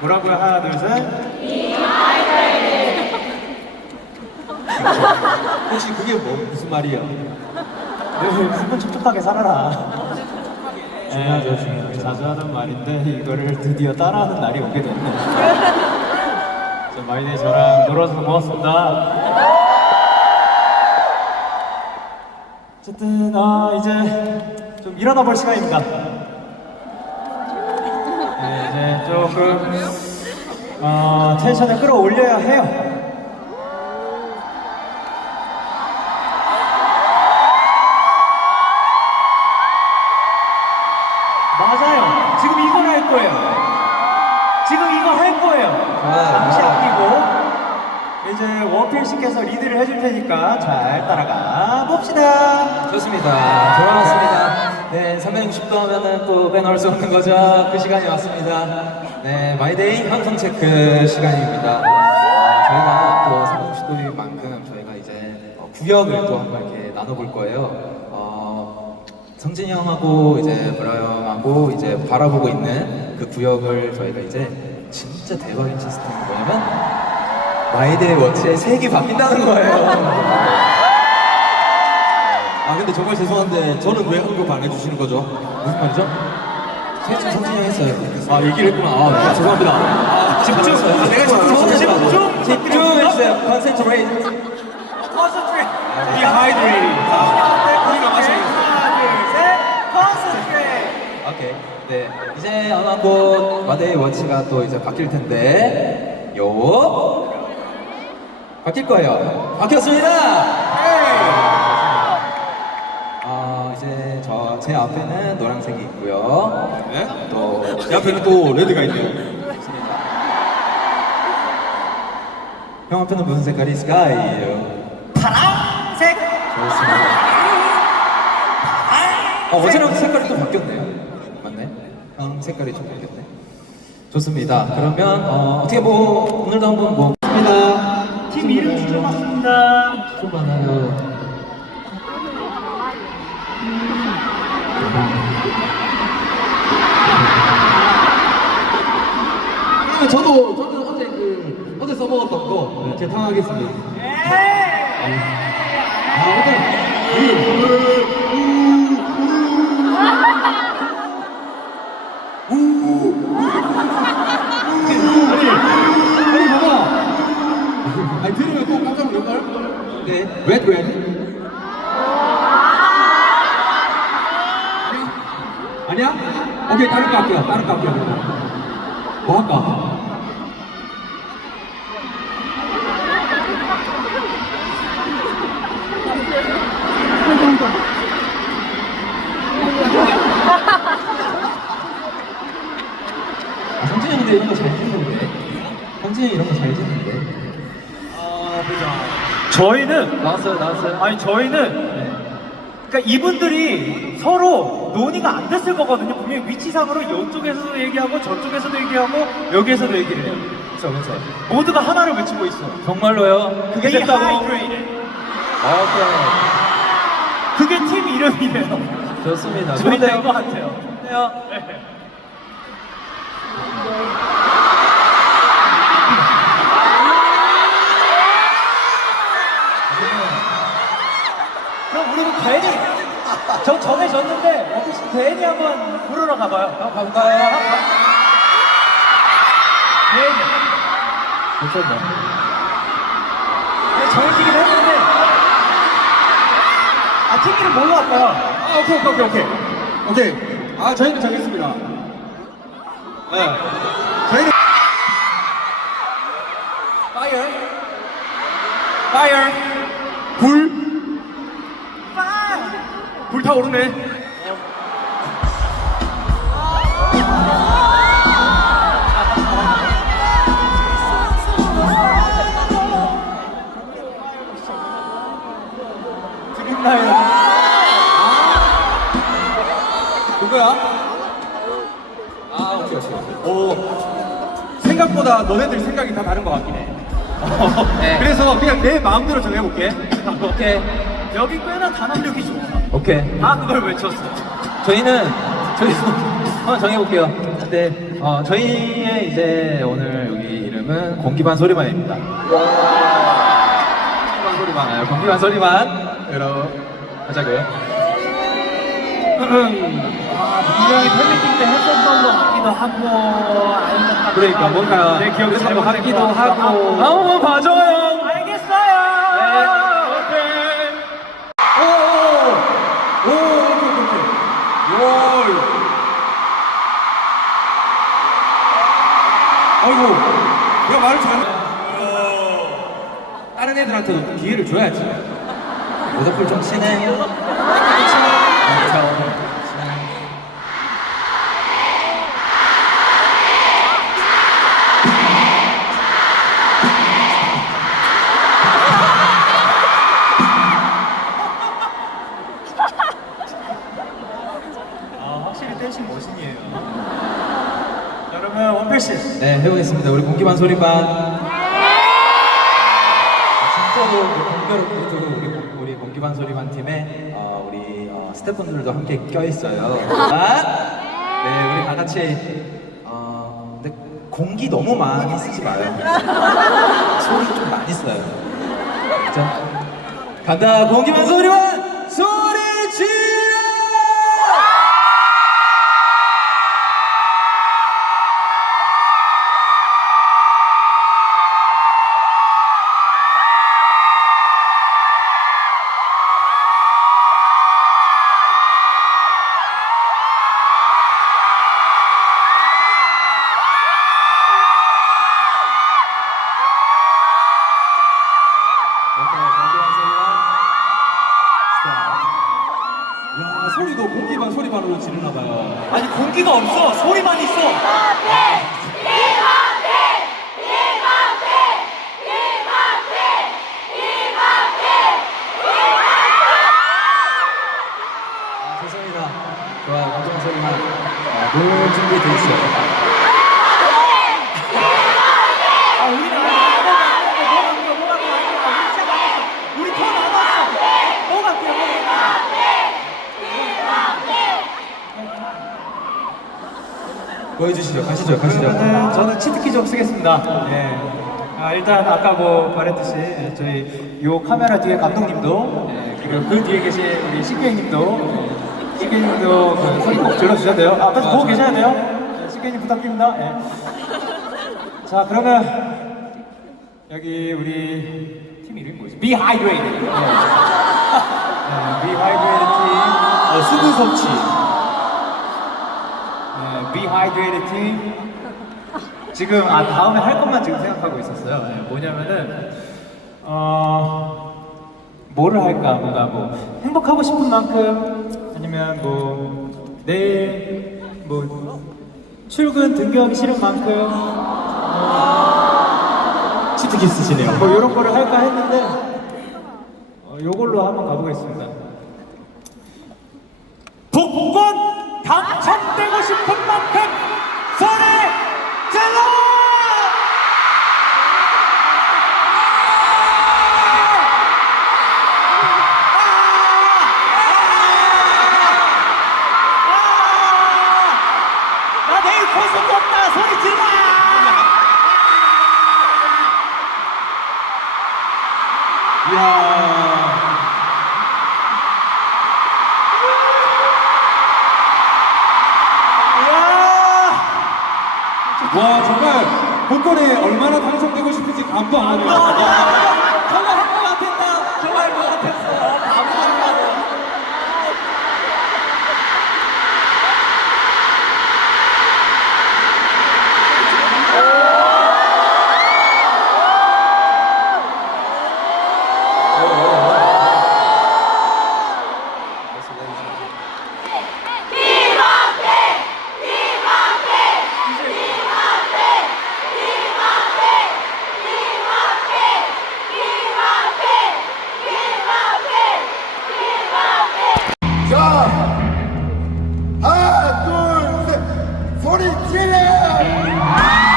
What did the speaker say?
뭐라고요? 하나, 둘, 셋. 혹시 그게 무슨 말이야? 기분 촉촉하게 살아라. 중요하죠, 중요하죠. 자주 하는 말인데 이거를 드디어 따라하는 날이 오게 됐네. 자, 마이데이 저랑 놀아서 고맙습니다. 어쨌든 이제 좀 일어나 볼 시간입니다. 네, 이제 조금 텐션을 끌어올려야 해요. 맞아요. 지금 이걸 할 거예요. 지금 이거 할 거예요. 잠시 아끼고 이제 워필 씨께서 리드를 해줄 테니까 잘 따라가 봅시다. 좋습니다. 돌아왔습니다. 네, 360도 하면은 또 빼놓을 수 없는 거죠. 그 시간이 왔습니다. 네, 마이데이 형성 체크 시간입니다. 저희가 또 360도인 만큼 저희가 이제 구역을 또 한번 이렇게 나눠볼 거예요. 성진이 형하고 이제 브라 형하고 이제 바라보고 있는 그 구역을 저희가 이제 진짜 대박인 시스템이 뭐냐면 마이데이 워치에 색이 바뀐다는 거예요. 근데 정말 죄송한데 저는 왜 언급 안 해주시는 거죠? 무슨 말이죠? 세준 성진이 형 했어요. 얘기를 했구나. 죄송합니다. 집중! 내가 집중해주세요. Concentrate. Be hydrated. 오케이. 네. 이제 아마 곧 마데이 워치가 또 이제 바뀔 텐데, 바뀔 거예요. 바뀌었습니다! 이제 제 앞에는 노란색이 있고요. 네? 또, 제 앞에는 또 레드가 있네요. 형 앞에는 무슨 색깔이 있을까요? 파란색. 좋습니다. 어제랑 색깔이 또 바뀌었네요. 맞네. 색깔이 좀 바뀌었네. 좋습니다. 그러면 어떻게 오늘도 한번 팀 이름 추천받습니다. 좀 많아요. 저는 어제 써먹었던 거 재탕하겠습니다. 아니 봐봐. 아니 들으면 또 깜짝 놀랄걸? 네. Red. 아니야? 오케이 다른 거 할게요. 뭐 할까? 성진이 근데 이런 거 잘 짓는데. 성진이 이런 거 잘 짓는데. 저희는 나왔어요. 아니 저희는 그러니까 이분들이 서로 논의가 안 됐을 거거든요. 분명히 위치상으로 이쪽에서도 얘기하고 저쪽에서도 얘기하고 여기에서도 얘기를 해요. 그래서. 모두가 하나를 외치고 있어. 정말로요? 그게 Be 됐다고? hydrated. 오케이. 그게 팀 이름이래요. 좋습니다. 저희 된것 같아요. 좋네요. 그럼 우리도 괜히 저 전에 졌는데 혹시 괜히 한번 부르러 가봐요. 가볼까요? 괜히. 괜찮네. 정해지긴 했는데 팀 이름 뭘로 할까요? 오케이. 저희는 정했습니다. 네. 저희는 Fire. 불타오르네. 드림라이언. 누구야? 오케이. 생각보다 너네들 생각이 다 다른 것 같긴 해. 네. 그래서 그냥 내 마음대로 정해볼게. 오케이. 여기 꽤나 단합력이 좋아. 오케이. 다 그걸 외쳤어. 저희는 한번 정해볼게요. 네, 저희의 이제 오늘 여기 이름은 공기반 소리반입니다. 공기반 소리반, 공기반 소리반. 여러분, 하자고요. 분명히 팬미팅 때 했었던 것 같기도 하고 아니면 그러니까 뭔가 내 기억이 잘못 잘못된 같기도 것 같기도 하고. 하고. 한번 봐줘요. 알겠어요. 오케이. 오, 오케이. 아이고, 야 말을 잘. 다른 애들한테도 기회를 줘야지. 모자풀 좀 치네. 확실히 댄싱 머신이에요. 여러분 원필씨. 네, 해보겠습니다. 우리 공기반 소리반. 진짜로 공교롭게도 우리 공기반 소리반 팀에 우리 스태프분들도 함께 껴있어요. 네, 우리 다 같이 근데 공기 너무 많이 쓰지 마요. 소리 좀 많이 써요. 자, 간다. 공기반 소리반 소리 질러! 야, 소리도 공기반 소리반으로 지르나 봐요. 아니 공기가 없어. 소리만 있어. 좋습니다. 좋아요. 공기반 소리반 노 준비돼 있어요. 우리 더 남았어. 뭐 갈게요. 보여주시죠. 가시죠. 가시죠. 저는 치트키 좀 쓰겠습니다. 예. 일단 아까 뭐 말했듯이 저희 요 카메라 뒤에 감독님도 그리고 그 뒤에 계신 우리 CK님도 CK님도 그 소리 꼭 질러주셔야 돼요. 앞에서 보고 계셔야 돼요. CK님 부탁드립니다. 예. 자 그러면 여기 우리 팀 이름이 뭐지? 비하이드레이드. 비하이드레이드 팀 수분 섭취. 비하이드레이드 팀 지금 다음에 할 것만 지금 생각하고 있었어요. 뭐냐면은 뭐를 할까? 뭔가 뭐 행복하고 싶은 만큼 아니면 뭐 내일 뭐 출근 등교하기 싫은 만큼 치트키 쓰시네요. 뭐 이런 거를 할까 했는데 요걸로 한번 가보겠습니다. 복권 당첨되고 싶은 만큼 소리 질러! 나 내일 콘서트 없다 소리 질러! 와, 정말 복권에 얼마나 당첨되고 싶은지 감도 안 하네요. 정말 할 것 같았다. 정말 할 것 같았어. 자, 하나, 둘, 셋, 소리 질러!